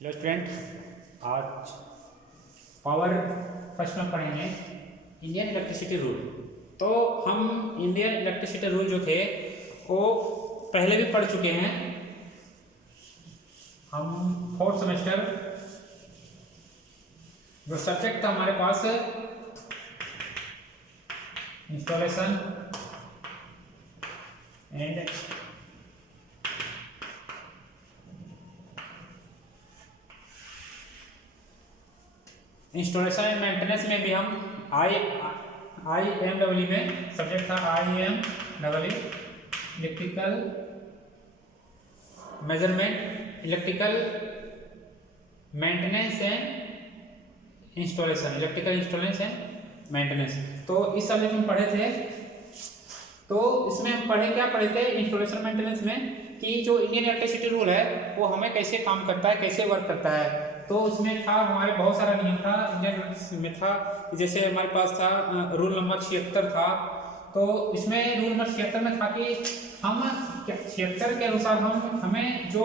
Hello student, आज power first में पढ़ेंगे इंडियन इलेक्ट्रिसिटी रूल। तो हम इंडियन इलेक्ट्रिसिटी रूल जो थे वो पहले भी पढ़ चुके हैं। हम फोर्थ सेमेस्टर जो सब्जेक्ट था हमारे पास installation and installation and maintenance में भी हम आई एम डब्ल्यू में सब्जेक्ट था IMEE electrical measurement, electrical maintenance and installation, electrical installation and maintenance. तो इस सब्जेक्ट में पढ़े थे। तो इसमें हम क्या पढ़े थे इंस्टॉलेशन मेंटेनेंस में कि जो इंडियन इलेक्ट्रिसिटी रूल है वो हमें कैसे काम करता है, कैसे वर्क करता है। तो उसमें था हमारे बहुत सारा नियम था इंडियन में था। जैसे हमारे पास था रूल नंबर 76 था। तो इसमें रूल नंबर 76 में था कि हम 76 के अनुसार हमें जो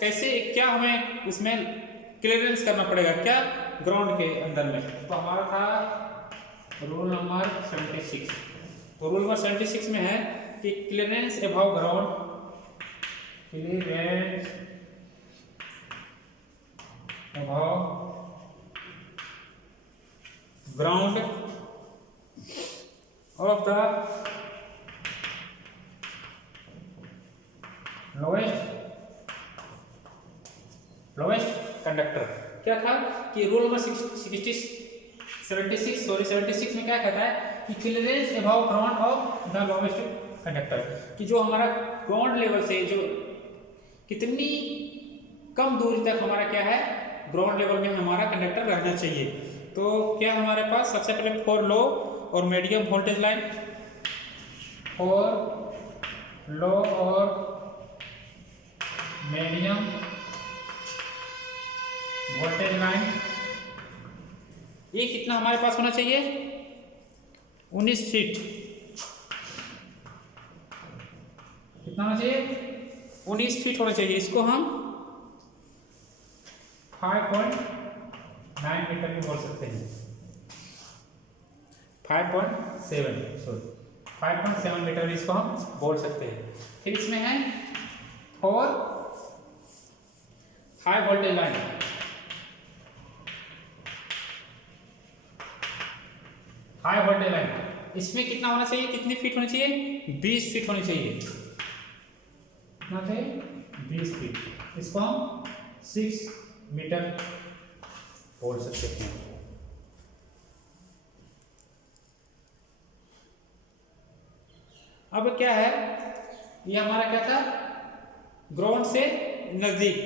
कैसे क्या हमें उसमें क्लियरेंस करना पड़ेगा, क्या ग्राउंड के अंदर में। तो हमारा था रूल नंबर 76। तो रूल नंबर 76 में है कि clearance above ground, clearance above ground of the lowest conductor. क्या था कि रूल नंबर 76 में क्या कहता है कि clearance above ground of the lowest conductor, कि जो हमारा ग्राउंड लेवल से जो कितनी कम दूरी तक हमारा क्या है ग्राउंड लेवल में हमारा कंडक्टर रहना चाहिए। तो क्या हमारे पास सबसे पहले फॉर लो और medium voltage line, for low और मीडियम वोल्टेज लाइन, ये कितना हमारे पास होना चाहिए 19 फीट। कितना होना चाहिए 19 फीट होना चाहिए। इसको हम 5.9 मीटर भी बोल सकते हैं, 5.7 मीटर भी इसको हम बोल सकते हैं। फिर इसमें है for high voltage line, high voltage line, इसमें कितना होना चाहिए, कितनी फीट होनी चाहिए 20 फीट होनी चाहिए। कितना चाहिए 20 फीट। इसको हम 6 मीटर बोल सकते हैं। अब क्या है, ये हमारा क्या था ग्राउंड से नजदीक।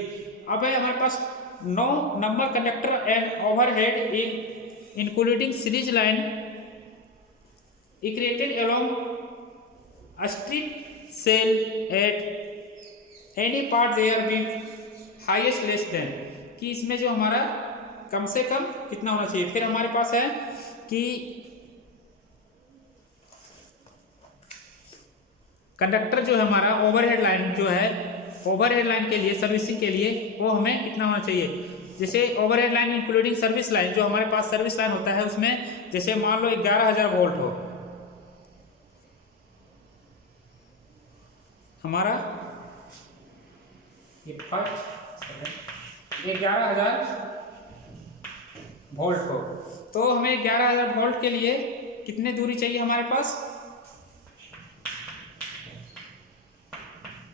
अब है हमारे पास 9 number conductor and overhead including series line इक्रेटेड along a strip shall at any part there be highest less than, कि इसमें जो हमारा कम से कम कितना होना चाहिए। फिर हमारे पास है कि कंडक्टर जो है हमारा ओवरहेड लाइन जो है, ओवरहेड लाइन के लिए सर्विसिंग के लिए वो हमें कितना होना चाहिए। जैसे overhead line including service line, जो हमारे पास सर्विस लाइन होता है उसमें जैसे मान लो 11,000 वोल्ट हो हमारा, ये 11,000 वोल्ट हो, तो हमें 11,000 वोल्ट के लिए कितने दूरी चाहिए हमारे पास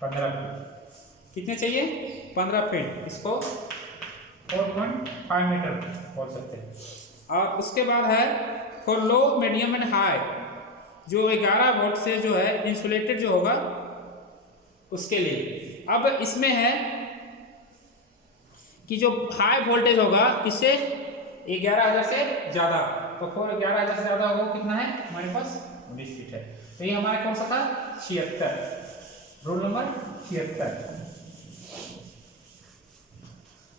15 फीट। कितने चाहिए 15 फीट। इसको 4.5 मीटर बोल सकते हैं। और उसके बाद है for low medium and high, जो 11 वोल्ट से जो है इंसुलेटेड जो होगा उसके लिए। अब इसमें है कि जो हाई वोल्टेज होगा किससे 11,000 से ज्यादा, तो 11,000 से ज्यादा होगा कितना है हमारे पास 19 फीट है। तो ये हमारा कौन सा था 76, रूल नंबर 76।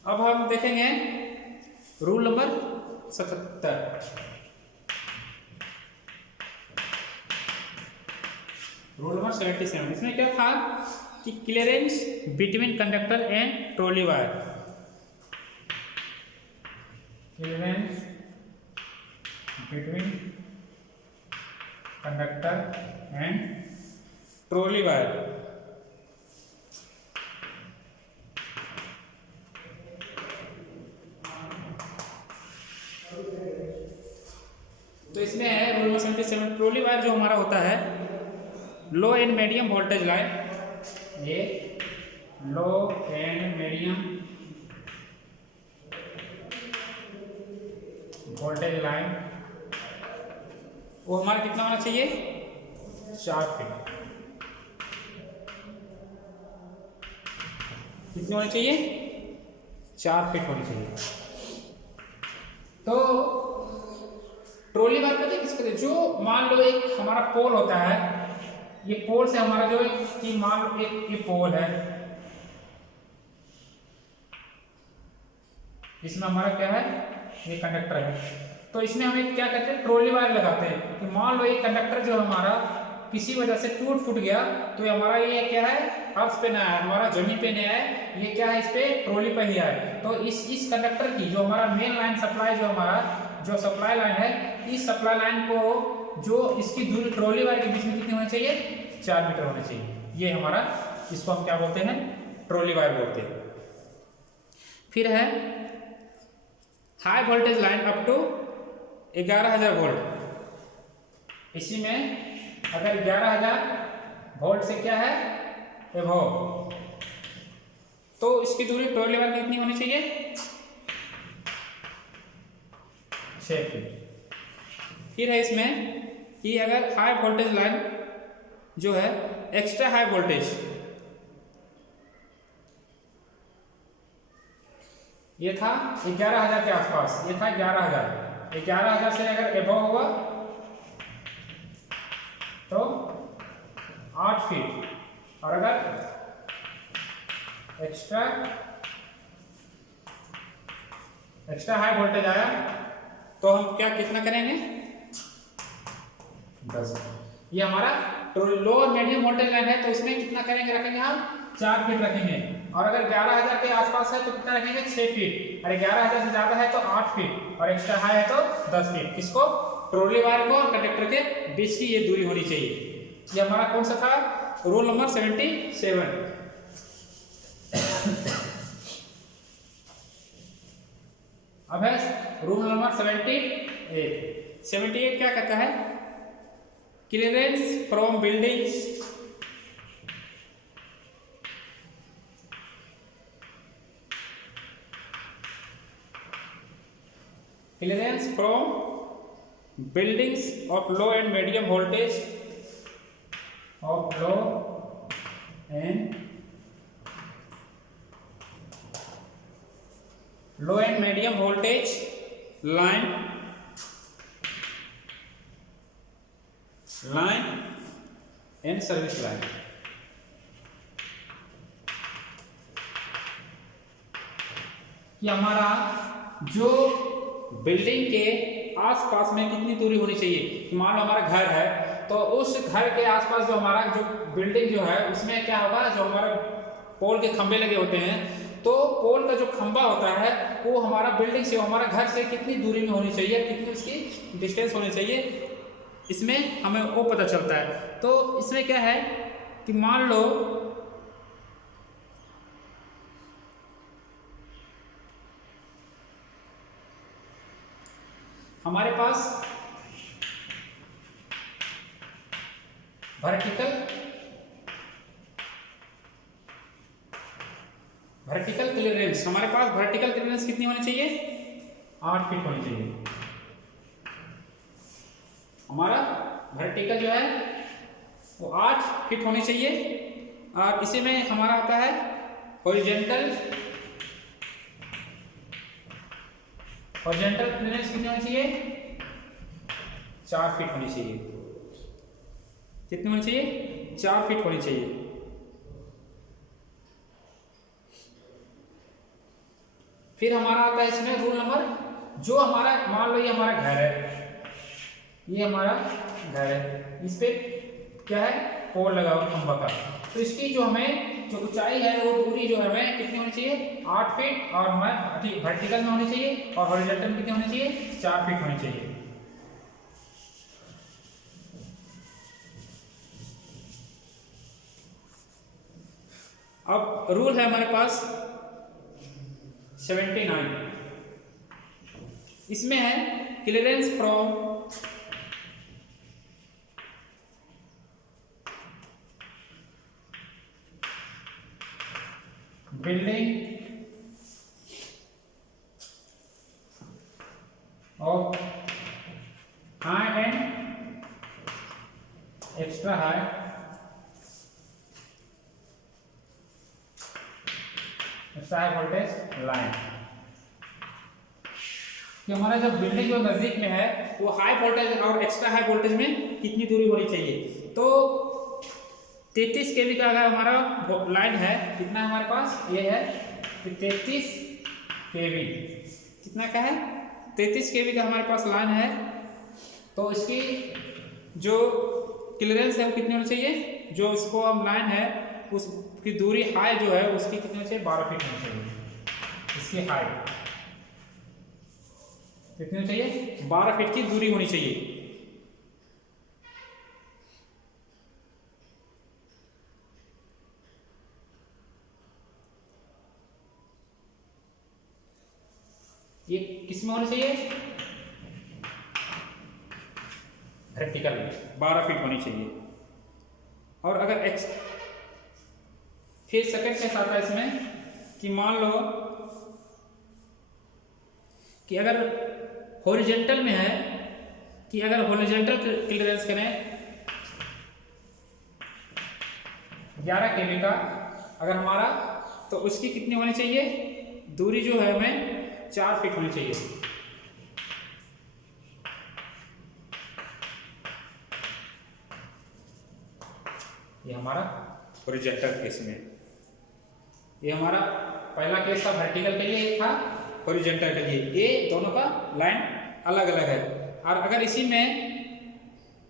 अब हम देखेंगे रूल नंबर 77। रूल नंबर 77, इसमें क्या था कि clearance between conductor and trolley wire, clearance between conductor and trolley wire. तो इसमें है रूल नंबर 77, ट्रॉली वायर जो हमारा होता है लो एंड मीडियम वोल्टेज लाइन, ये लो एंड मीडियम वोल्टेज लाइन, वो हमारा कितना होना चाहिए, 4 फीट। कितनी होनी चाहिए, 4 फीट होनी चाहिए। तो ट्रॉली वायर पता है किसके लिए, जो मान लो एक हमारा पोल होता है, ये पोल से हमारा जो कि मान लो एक ये पोल है, इसमें हमारा क्या है, ये कंडक्टर है। तो इसमें हम एक क्या करते हैं, ट्रॉली वायर लगाते हैं कि मान लो ये कंडक्टर जो हमारा किसी वजह से टूट फूट गया, तो हमारा ये क्या है, अर्थ पे ना है, हमारा जमीन पे नहीं है, ये क्या है, इस पे ट्रॉली पे ही है। तो इस कंडक्टर की जो हमारा मेन लाइन सप्लाई, जो हमारा जो सप्लाई लाइन है, इस सप्लाई लाइन को जो इसकी दूरी ट्रॉली वायर के बीच में कितनी होनी चाहिए, 4 मीटर होनी चाहिए। ये हमारा, इसको हम क्या बोलते हैं, ट्रॉली वायर बोलते हैं। फिर है high voltage line up to 11,000 volt. इसी में अगर 11,000 वोल्ट से क्या है एबव, तो इसकी दूरी ट्रॉली वायर कितनी होनी चाहिए, 6 फीट। फिर है इसमें कि अगर हाई वोल्टेज लाइन जो है एक्स्ट्रा हाई वोल्टेज, ये था 11,000 के आसपास, ये था 11,000 से अगर एबव हुआ तो 8 फीट, और अगर एक्स्ट्रा हाई वोल्टेज आया तो हम क्या कितना करेंगे, 10। ये हमारा लो और मीडियम वोल्टेज लाइन है, तो इसमें कितना करेंगे, रखेंगे हम 4 फीट रखेंगे। और अगर 11,000 के आसपास है तो कितना रखेंगे, 6 फीट। अरे 11,000 से ज्यादा है तो 8 फीट, और एक्स्ट्रा हाई है तो 10 फीट। किसको, ट्रॉली वायर को और कंडक्टर के बीच की ये दूरी होनी चाहिए। ये हमारा कौन सा था, रूल नंबर 77। अब है रूल नंबर 78। 78 क्या कहता है, clearance from buildings of low and medium voltage, of low and medium voltage line and service line। कि हमारा जो बिल्डिंग के आसपास में कितनी दूरी होनी चाहिए, कि मान लो हमारा घर है, तो उस घर के आसपास जो हमारा जो बिल्डिंग जो है, उसमें क्या होगा, जो हमारा पोल के खंभे लगे होते हैं, तो पोल का जो खंभा होता है वो हमारा बिल्डिंग से, हमारा घर से कितनी दूरी में होनी चाहिए, कितनी उसकी डिस्टेंस होनी चाहिए, इसमें हमें वो पता चलता है। तो इसमें क्या है कि मान लो हमारे पास वर्टिकल क्लियरेंस, हमारे पास वर्टिकल क्लियरेंस कितनी होनी चाहिए, 8 फीट होनी चाहिए। हमारा वर्टिकल जो है वो 8 फीट होनी चाहिए। और इसी में हमारा आता है हॉरिजॉन्टल क्लियरेंस कितनी होनी चाहिए, 4 फीट होनी चाहिए। कितनी होनी चाहिए, 4 फीट होनी चाहिए। फिर हमारा आता है इसमें रूल नंबर, जो हमारा मान लो ये हमारा घर है, ये हमारा घर है, इस पे क्या है, पोल लगा हुआ खंभा का, तो इसकी जो हमें जो ऊंचाई है वो दूरी जो है हमें कितनी होनी चाहिए 8 फीट, और हमें वर्टिकल में होनी चाहिए, और हॉरिजॉन्टल में कितनी होनी चाहिए 4 फीट होनी चाहिए। अब रूल है हमारे पास 79, इसमें है clearance from building of high and extra high voltage line, कि हमारा जब बिल्डिंग जो नजदीक में है वो हाई वोल्टेज और एक्स्ट्रा हाई वोल्टेज में कितनी दूरी होनी चाहिए। तो 33 केवी का अगर हमारा लाइन है, कितना है हमारे पास, ये है 33 केवी, कितना का है 33 केवी का हमारे पास लाइन है। तो इसकी जो क्लियरेंस है वो कितनी होनी चाहिए, जो उसको हम लाइन है उसकी दूरी हाई जो है उसकी कितनी होनी चाहिए 12 फीट होनी चाहिए। इसकी हाइट कितनी होनी चाहिए 12 फीट की दूरी होनी चाहिए। ये किस में होनी चाहिए वर्टिकल में 12 फीट होनी चाहिए। और अगर एक्स फिर सेकंड के साथ है इसमें कि मान लो कि अगर हॉरिजॉन्टल में है, कि अगर हॉरिजॉन्टल क्लियरेंस करें 11 केवी का अगर हमारा, तो उसकी कितनी होनी चाहिए दूरी जो है हमें 4 फीट होनी चाहिए। ये हमारा हॉरिजॉन्टल केस में, ये हमारा पहला केस था वर्टिकल के लिए, एक था हॉरिजॉन्टल के लिए। ये दोनों का लाइन अलग अलग है। और अगर इसी में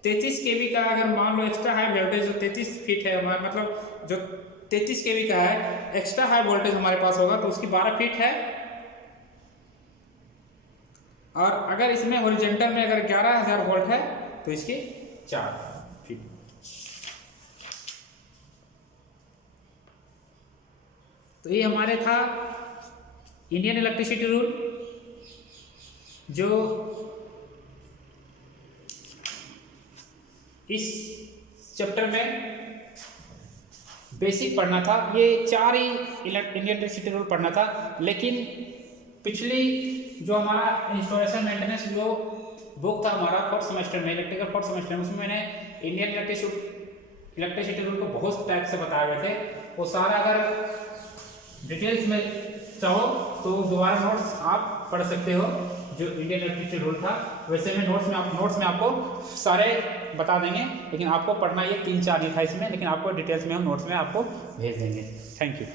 33 केवी का अगर मान लो एक्स्ट्रा हाई वोल्टेज जो 33 फीट है हमारा, मतलब जो 33 केवी का है एक्स्ट्रा हाई वोल्टेज हमारे पास होगा तो उसकी 12 फीट है। और अगर इसमें हॉरिजॉन्टल में अगर 11,000 वोल्ट है तो इसकी 4 फीट। तो ये हमारे था इंडियन इलेक्ट्रिसिटी रूल, जो इस चैप्टर में बेसिक पढ़ना था। ये 4 ही इंडियन इलेक्ट्रिसिटी रूल पढ़ना था, लेकिन पिछली जो हमारा इंस्टॉलेशन मेंटेनेंस जो बुक था हमारा 4th सेमेस्टर में, इलेक्ट्रिकल 4th सेमेस्टर में, उसमें मैंने इंडियन इलेक्ट्रिसिटी रूल को बहुत टाइप से बताए हुए थे। वो सारा अगर डिटेल्स में चाहो तो दोबारा नोट्स आप पढ़ सकते हो जो इंडियन इलेक्ट्रिसिटी रूल था। वैसे में नोट्स में आपको सारे बता देंगे, लेकिन आपको पढ़ना ये 3-4 ही था इसमें, लेकिन आपको डिटेल्स में हम नोट्स में आपको भेज देंगे। Thank you.